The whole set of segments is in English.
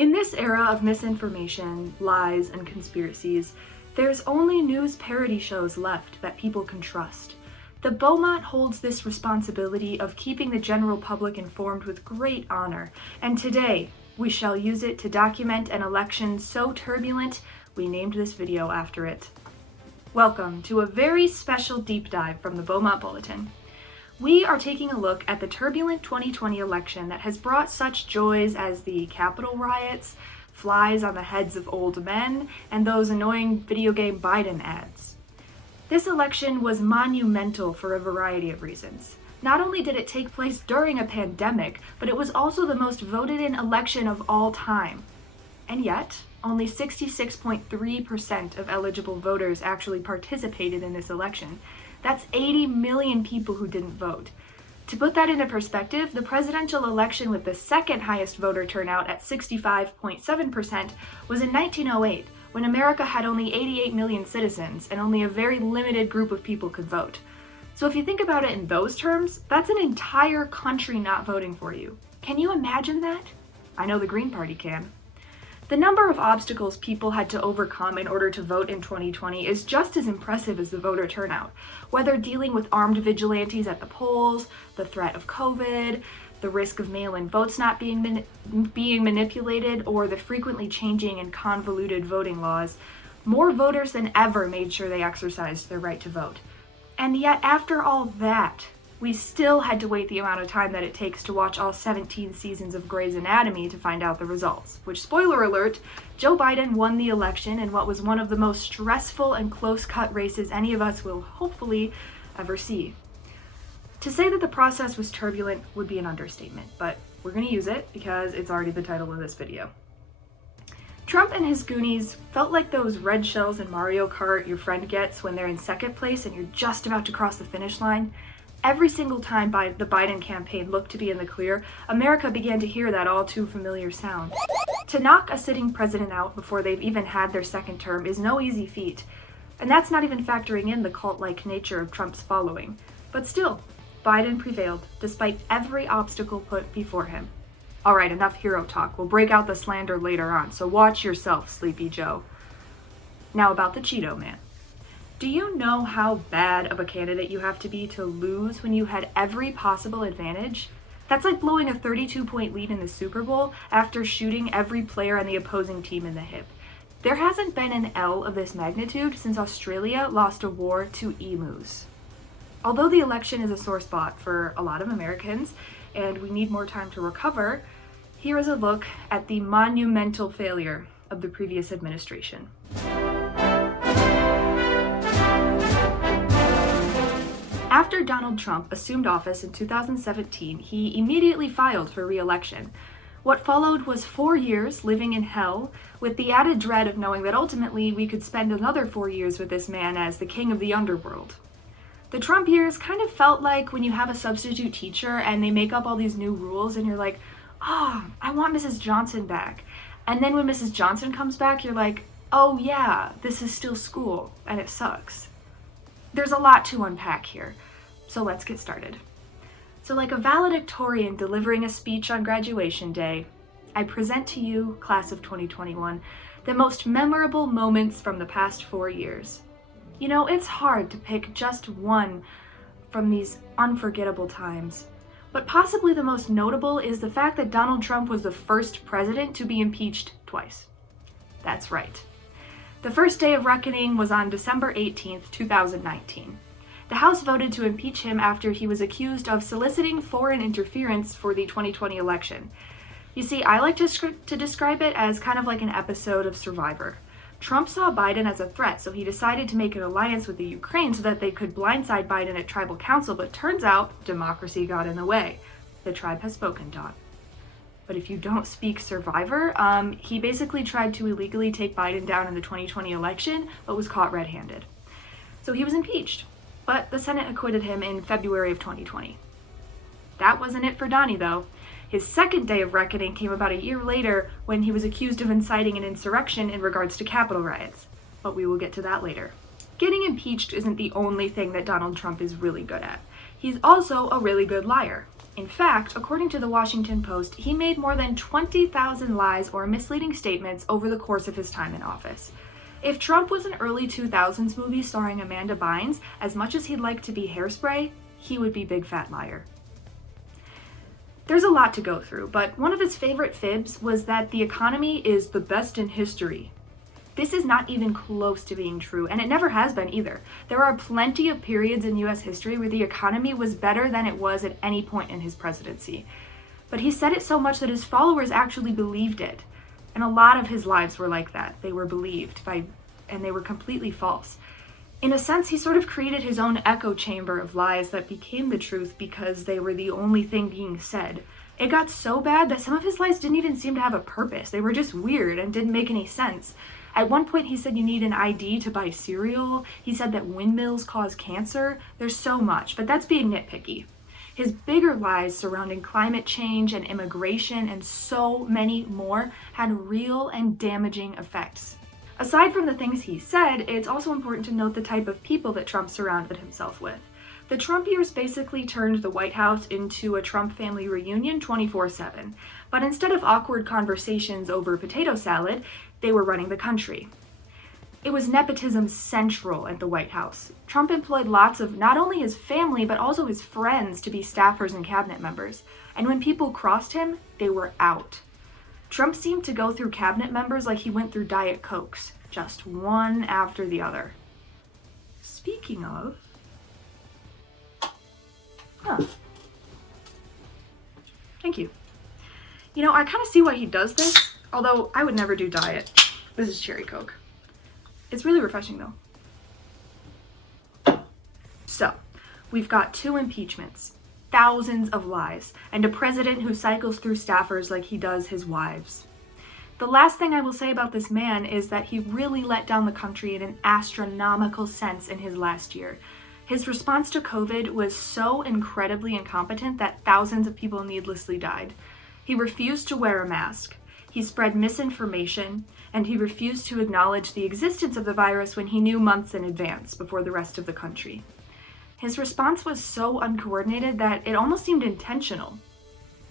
In this era of misinformation, lies, and conspiracies, there's only news parody shows left that people can trust. The Beaumont holds this responsibility of keeping the general public informed with great honor, and today we shall use it to document an election so turbulent we named this video after it. Welcome to a very special deep dive from the Beaumont Bulletin. We are taking a look at the turbulent 2020 election that has brought such joys as the Capitol riots, flies on the heads of old men, and those annoying video game Biden ads. This election was monumental for a variety of reasons. Not only did it take place during a pandemic, but it was also the most voted in election of all time. And yet, only 66.3% of eligible voters actually participated in this election. That's 80 million people who didn't vote. To put that into perspective, the presidential election with the second highest voter turnout at 65.7% was in 1908, when America had only 88 million citizens and only a very limited group of people could vote. So if you think about it in those terms, that's an entire country not voting for you. Can you imagine that? I know the Green Party can. The number of obstacles people had to overcome in order to vote in 2020 is just as impressive as the voter turnout. Whether dealing with armed vigilantes at the polls, the threat of COVID, the risk of mail-in votes not being manipulated, or the frequently changing and convoluted voting laws, more voters than ever made sure they exercised their right to vote. And yet, after all that, we still had to wait the amount of time that it takes to watch all 17 seasons of Grey's Anatomy to find out the results. Which, spoiler alert, Joe Biden won the election in what was one of the most stressful and close-cut races any of us will hopefully ever see. To say that the process was turbulent would be an understatement, but we're going to use it because it's already the title of this video. Trump and his Goonies felt like those red shells in Mario Kart your friend gets when they're in second place and you're just about to cross the finish line. Every single time the Biden campaign looked to be in the clear, America began to hear that all too familiar sound. To knock a sitting president out before they've even had their second term is no easy feat, and that's not even factoring in the cult-like nature of Trump's following. But still, Biden prevailed, despite every obstacle put before him. Alright, enough hero talk. We'll break out the slander later on, so watch yourself, Sleepy Joe. Now about the Cheeto Man. Do you know how bad of a candidate you have to be to lose when you had every possible advantage? That's like blowing a 32-point lead in the Super Bowl after shooting every player on the opposing team in the hip. There hasn't been an L of this magnitude since Australia lost a war to emus. Although the election is a sore spot for a lot of Americans, and we need more time to recover, here is a look at the monumental failure of the previous administration. After Donald Trump assumed office in 2017, he immediately filed for re-election. What followed was 4 years living in hell, with the added dread of knowing that ultimately we could spend another 4 years with this man as the king of the underworld. The Trump years kind of felt like when you have a substitute teacher and they make up all these new rules and you're like, I want Mrs. Johnson back. And then when Mrs. Johnson comes back, you're like, oh yeah, this is still school, and it sucks. There's a lot to unpack here, so let's get started. So like a valedictorian delivering a speech on graduation day, I present to you, class of 2021, the most memorable moments from the past 4 years. You know, it's hard to pick just one from these unforgettable times, but possibly the most notable is the fact that Donald Trump was the first president to be impeached twice. That's right. The first day of reckoning was on December 18th, 2019. The House voted to impeach him after he was accused of soliciting foreign interference for the 2020 election. You see, I like to describe it as kind of like an episode of Survivor. Trump saw Biden as a threat, so he decided to make an alliance with the Ukraine so that they could blindside Biden at tribal council, but turns out democracy got in the way. The tribe has spoken, Don. But if you don't speak Survivor, he basically tried to illegally take Biden down in the 2020 election, but was caught red-handed. So he was impeached, but the Senate acquitted him in February of 2020. That wasn't it for Donnie, though. His second day of reckoning came about a year later when he was accused of inciting an insurrection in regards to Capitol riots. But we will get to that later. Getting impeached isn't the only thing that Donald Trump is really good at. He's also a really good liar. In fact, according to the Washington Post, he made more than 20,000 lies or misleading statements over the course of his time in office. If Trump was an early 2000s movie starring Amanda Bynes, as much as he'd like to be Hairspray, he would be Big Fat Liar. There's a lot to go through, but one of his favorite fibs was that the economy is the best in history. This is not even close to being true, and it never has been either. There are plenty of periods in US history where the economy was better than it was at any point in his presidency. But he said it so much that his followers actually believed it. And a lot of his lies were like that. They were believed and they were completely false. In a sense, he sort of created his own echo chamber of lies that became the truth because they were the only thing being said. It got so bad that some of his lies didn't even seem to have a purpose. They were just weird and didn't make any sense. At one point, he said you need an ID to buy cereal. He said that windmills cause cancer. There's so much, but that's being nitpicky. His bigger lies surrounding climate change and immigration and so many more had real and damaging effects. Aside from the things he said, it's also important to note the type of people that Trump surrounded himself with. The Trump years basically turned the White House into a Trump family reunion 24/7. But instead of awkward conversations over potato salad, they were running the country. It was nepotism central at the White House. Trump employed lots of not only his family, but also his friends to be staffers and cabinet members. And when people crossed him, they were out. Trump seemed to go through cabinet members like he went through Diet Cokes, just one after the other. Speaking of... Thank you. You know, I kind of see why he does this, although I would never do diet. This is cherry Coke. It's really refreshing though. So, we've got 2 impeachments, thousands of lies, and a president who cycles through staffers like he does his wives. The last thing I will say about this man is that he really let down the country in an astronomical sense in his last year. His response to COVID was so incredibly incompetent that thousands of people needlessly died. He refused to wear a mask. He spread misinformation, and he refused to acknowledge the existence of the virus when he knew months in advance before the rest of the country. His response was so uncoordinated that it almost seemed intentional.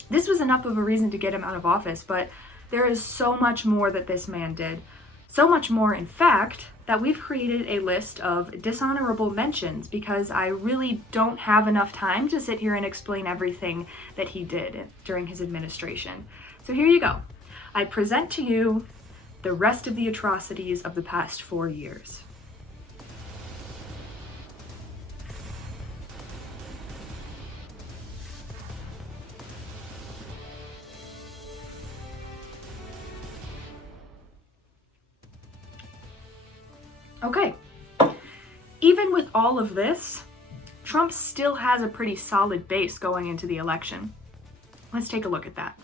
This was enough of a reason to get him out of office, but there is so much more that this man did. So much more, in fact, that we've created a list of dishonorable mentions because I really don't have enough time to sit here and explain everything that he did during his administration. So here you go. I present to you the rest of the atrocities of the past 4 years. Okay, even with all of this, Trump still has a pretty solid base going into the election. Let's take a look at that.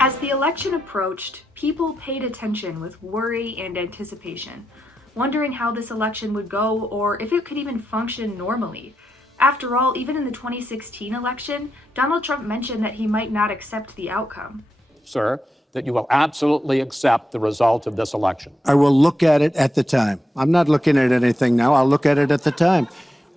As the election approached, people paid attention with worry and anticipation, wondering how this election would go or if it could even function normally. After all, even in the 2016 election, Donald Trump mentioned that he might not accept the outcome. Sir, that you will absolutely accept the result of this election? I will look at it at the time. I'm not looking at anything now. I'll look at it at the time.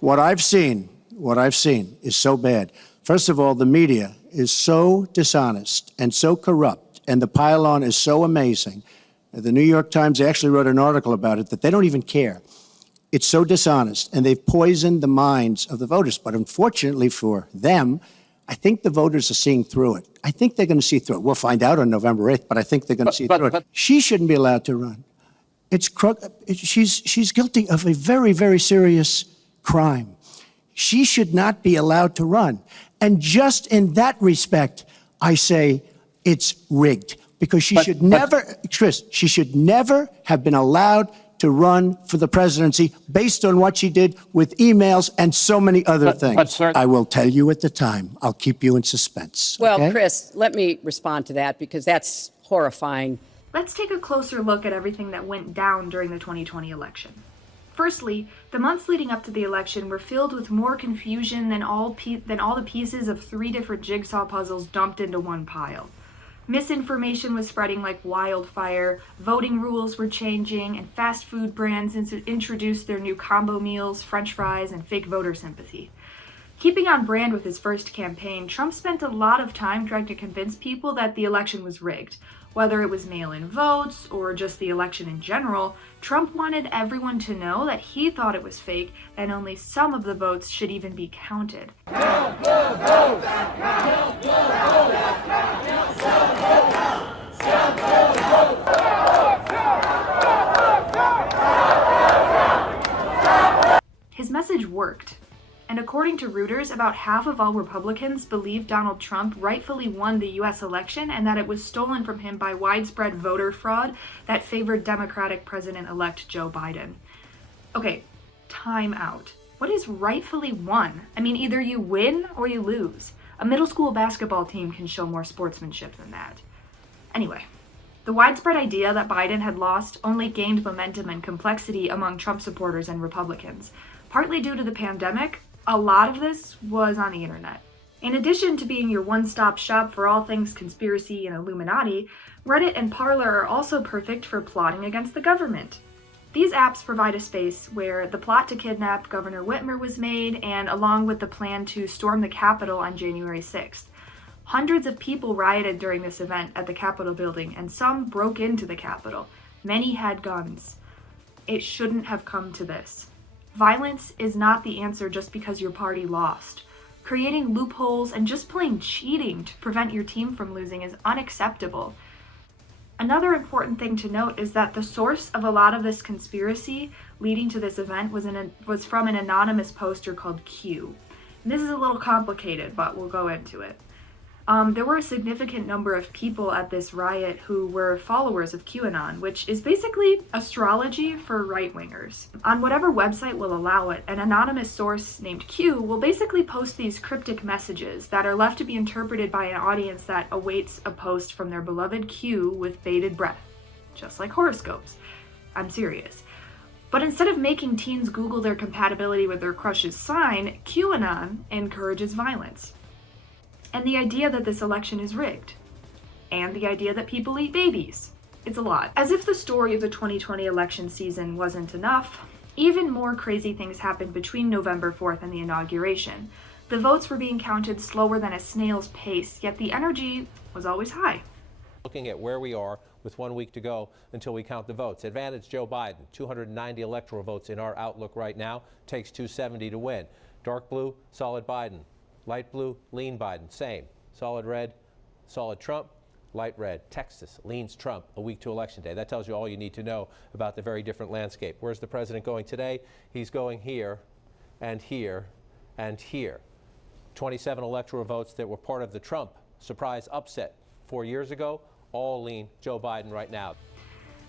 What I've seen is so bad. First of all, the media is so dishonest and so corrupt, and the pile-on is so amazing. The New York Times actually wrote an article about it that they don't even care. It's so dishonest, and they've poisoned the minds of the voters. But unfortunately for them, I think the voters are seeing through it. I think they're going to see through it. We'll find out on November 8th, but I think they're going to see through it. She shouldn't be allowed to run. She's guilty of a very, very serious crime. She should not be allowed to run. And just in that respect, I say it's rigged. Because she should never have been allowed to run for the presidency based on what she did with emails and so many other things. But sir, I will tell you at the time. I'll keep you in suspense. Well, okay? Chris, let me respond to that because that's horrifying. Let's take a closer look at everything that went down during the 2020 election. Firstly, the months leading up to the election were filled with more confusion than all the pieces of 3 different jigsaw puzzles dumped into one pile. Misinformation was spreading like wildfire, voting rules were changing, and fast food brands introduced their new combo meals, french fries, and fake voter sympathy. Keeping on brand with his first campaign, Trump spent a lot of time trying to convince people that the election was rigged. Whether it was mail-in votes or just the election in general, Trump wanted everyone to know that he thought it was fake and only some of the votes should even be counted. His message worked. And according to Reuters, about half of all Republicans believe Donald Trump rightfully won the US election and that it was stolen from him by widespread voter fraud that favored Democratic President-elect Joe Biden. Okay, time out. What is rightfully won? I mean, either you win or you lose. A middle school basketball team can show more sportsmanship than that. Anyway, the widespread idea that Biden had lost only gained momentum and complexity among Trump supporters and Republicans. Partly due to the pandemic, a lot of this was on the internet. In addition to being your one-stop shop for all things conspiracy and Illuminati, Reddit and Parler are also perfect for plotting against the government. These apps provide a space where the plot to kidnap Governor Whitmer was made, and along with the plan to storm the Capitol on January 6th. Hundreds of people rioted during this event at the Capitol building, and some broke into the Capitol. Many had guns. It shouldn't have come to this. Violence is not the answer just because your party lost. Creating loopholes and just plain cheating to prevent your team from losing is unacceptable. Another important thing to note is that the source of a lot of this conspiracy leading to this event was from an anonymous poster called Q. And this is a little complicated, but we'll go into it. There were a significant number of people at this riot who were followers of QAnon, which is basically astrology for right-wingers. On whatever website will allow it, an anonymous source named Q will basically post these cryptic messages that are left to be interpreted by an audience that awaits a post from their beloved Q with bated breath, just like horoscopes. I'm serious. But instead of making teens Google their compatibility with their crush's sign, QAnon encourages violence. And the idea that this election is rigged. And the idea that people eat babies. It's a lot. As if the story of the 2020 election season wasn't enough, even more crazy things happened between November 4th and the inauguration. The votes were being counted slower than a snail's pace, yet the energy was always high. Looking at where we are with 1 week to go until we count the votes. Advantage Joe Biden, 290 electoral votes in our outlook right now, takes 270 to win. Dark blue, solid Biden. Light blue, lean Biden, same. Solid red, solid Trump. Light red, Texas leans Trump a week to Election Day. That tells you all you need to know about the very different landscape. Where's the president going today? He's going here and here and here. 27 electoral votes that were part of the Trump surprise upset 4 years ago, all lean Joe Biden right now.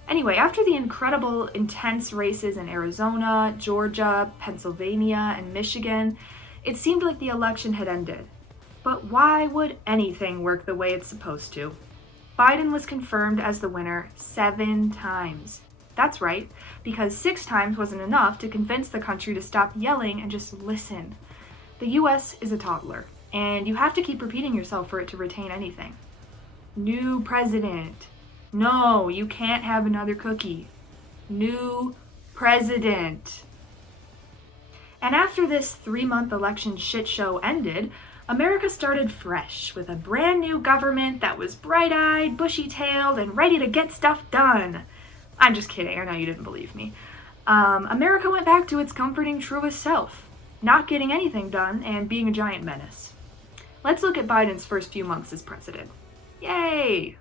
Anyway, after the incredible, intense races in Arizona, Georgia, Pennsylvania, and Michigan, it seemed like the election had ended. But why would anything work the way it's supposed to? Biden was confirmed as the winner 7 times. That's right, because 6 times wasn't enough to convince the country to stop yelling and just listen. The US is a toddler, and you have to keep repeating yourself for it to retain anything. New president. No, you can't have another cookie. New president. And after this 3-month election shit show ended, America started fresh with a brand new government that was bright-eyed, bushy-tailed, and ready to get stuff done. I'm just kidding, I know you didn't believe me. America went back to its comforting, truest self, not getting anything done and being a giant menace. Let's look at Biden's first few months as president. Yay!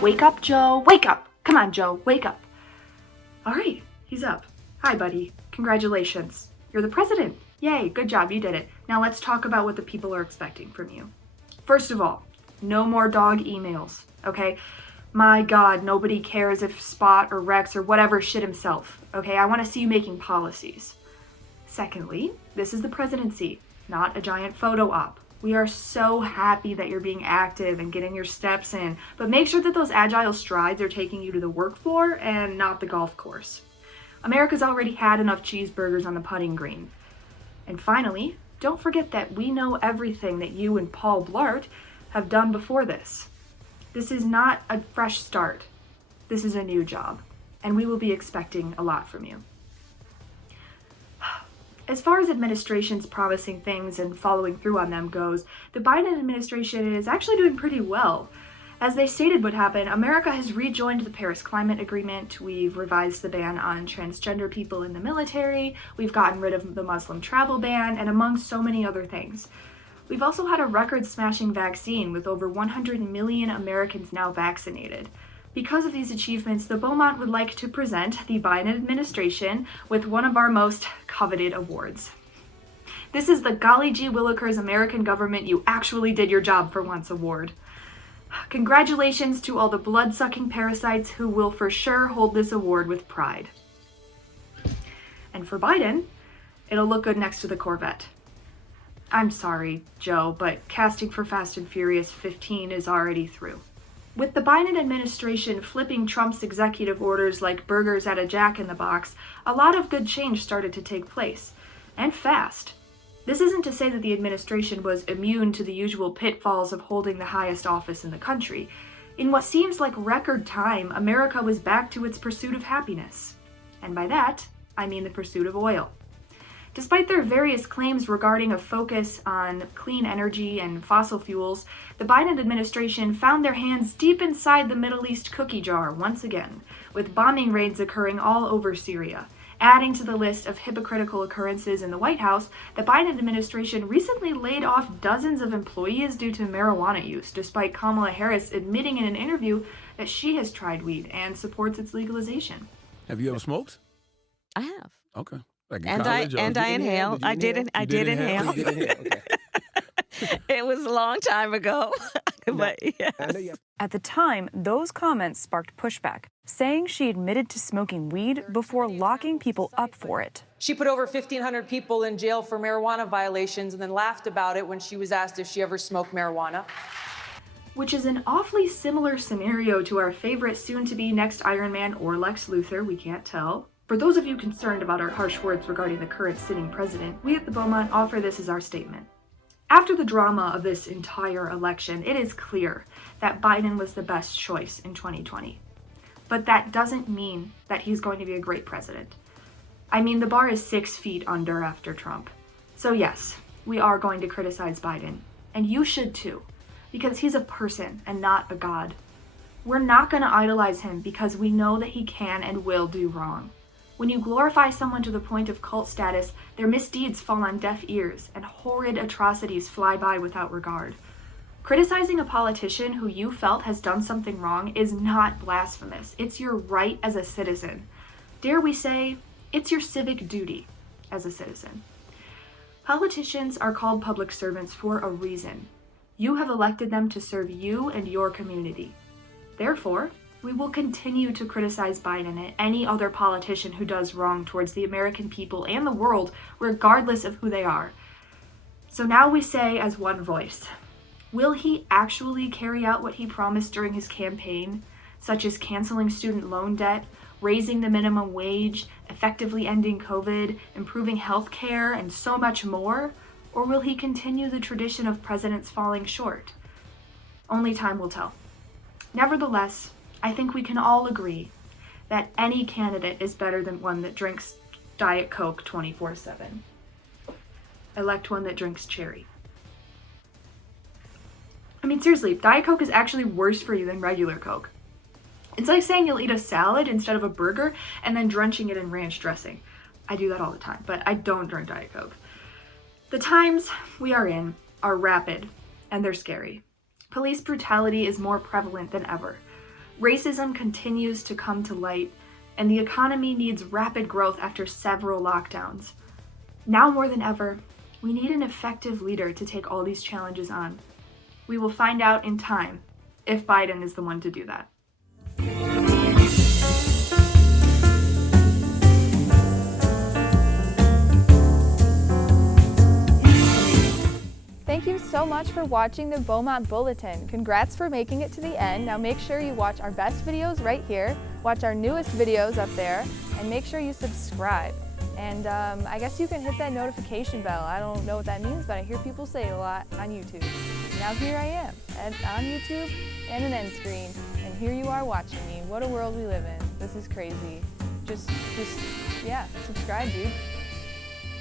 Wake up, Joe. Wake up. Come on, Joe. Wake up. All right, he's up. Hi, buddy. Congratulations. You're the president. Yay, good job. You did it. Now let's talk about what the people are expecting from you. First of all, no more dog emails, okay? My God, nobody cares if Spot or Rex or whatever shit himself, okay? I want to see you making policies. Secondly, this is the presidency, not a giant photo op. We are so happy that you're being active and getting your steps in, but make sure that those agile strides are taking you to the work floor and not the golf course. America's already had enough cheeseburgers on the putting green. And finally, don't forget that we know everything that you and Paul Blart have done before this. This is not a fresh start. This is a new job, and we will be expecting a lot from you. As far as administrations promising things and following through on them goes, the Biden administration is actually doing pretty well. As they stated would happen, America has rejoined the Paris Climate Agreement, we've revised the ban on transgender people in the military, we've gotten rid of the Muslim travel ban, and among so many other things. We've also had a record-smashing vaccine with over 100 million Americans now vaccinated. Because of these achievements, the Beaumont would like to present the Biden administration with one of our most coveted awards. This is the Golly Gee Willikers American Government You Actually Did Your Job for Once award. Congratulations to all the blood-sucking parasites who will for sure hold this award with pride. And for Biden, it'll look good next to the Corvette. I'm sorry, Joe, but casting for Fast and Furious 15 is already through. With the Biden administration flipping Trump's executive orders like burgers at a Jack in the Box, a lot of good change started to take place. And fast. This isn't to say that the administration was immune to the usual pitfalls of holding the highest office in the country. In what seems like record time, America was back to its pursuit of happiness. And by that, I mean the pursuit of oil. Despite their various claims regarding a focus on clean energy and fossil fuels, the Biden administration found their hands deep inside the Middle East cookie jar once again, with bombing raids occurring all over Syria. Adding to the list of hypocritical occurrences in the White House, the Biden administration recently laid off dozens of employees due to marijuana use, despite Kamala Harris admitting in an interview that she has tried weed and supports its legalization. Have you ever smoked? I have. Okay. Like in And college, I inhaled. I did inhale. Okay. It was a long time ago. But yes. At the time, those comments sparked pushback, saying she admitted to smoking weed before locking people up for it. She put over 1,500 people in jail for marijuana violations and then laughed about it when she was asked if she ever smoked marijuana. Which is an awfully similar scenario to our favorite soon-to-be next Iron Man or Lex Luthor, we can't tell. For those of you concerned about our harsh words regarding the current sitting president, we at the Beaumont offer this as our statement. After the drama of this entire election, it is clear that Biden was the best choice in 2020. But that doesn't mean that he's going to be a great president. I mean, the bar is 6 feet under after Trump. So yes, we are going to criticize Biden. And you should too, because he's a person and not a god. We're not going to idolize him because we know that he can and will do wrong. When you glorify someone to the point of cult status, their misdeeds fall on deaf ears, and horrid atrocities fly by without regard. Criticizing a politician who you felt has done something wrong is not blasphemous. It's your right as a citizen. Dare we say, it's your civic duty as a citizen. Politicians are called public servants for a reason. You have elected them to serve you and your community. Therefore, we will continue to criticize Biden and any other politician who does wrong towards the American people and the world, regardless of who they are. So now we say as one voice, will he actually carry out what he promised during his campaign, such as canceling student loan debt, raising the minimum wage, effectively ending COVID, improving health care, and so much more? Or will he continue the tradition of presidents falling short? Only time will tell. Nevertheless, I think we can all agree that any candidate is better than one that drinks Diet Coke 24/7. Elect one that drinks cherry. I mean, seriously, Diet Coke is actually worse for you than regular Coke. It's like saying you'll eat a salad instead of a burger and then drenching it in ranch dressing. I do that all the time, but I don't drink Diet Coke. The times we are in are rapid, and they're scary. Police brutality is more prevalent than ever. Racism continues to come to light, and the economy needs rapid growth after several lockdowns. Now more than ever, we need an effective leader to take all these challenges on. We will find out in time if Biden is the one to do that. Thank you so much for watching the Beaumont Bulletin. Congrats for making it to the end. Now make sure you watch our best videos right here, watch our newest videos up there, and make sure you subscribe. And I guess you can hit that notification bell. I don't know what that means, but I hear people say it a lot on YouTube. Now here I am, on YouTube and an end screen, and here you are watching me. What a world we live in. This is crazy. Just yeah, subscribe, dude.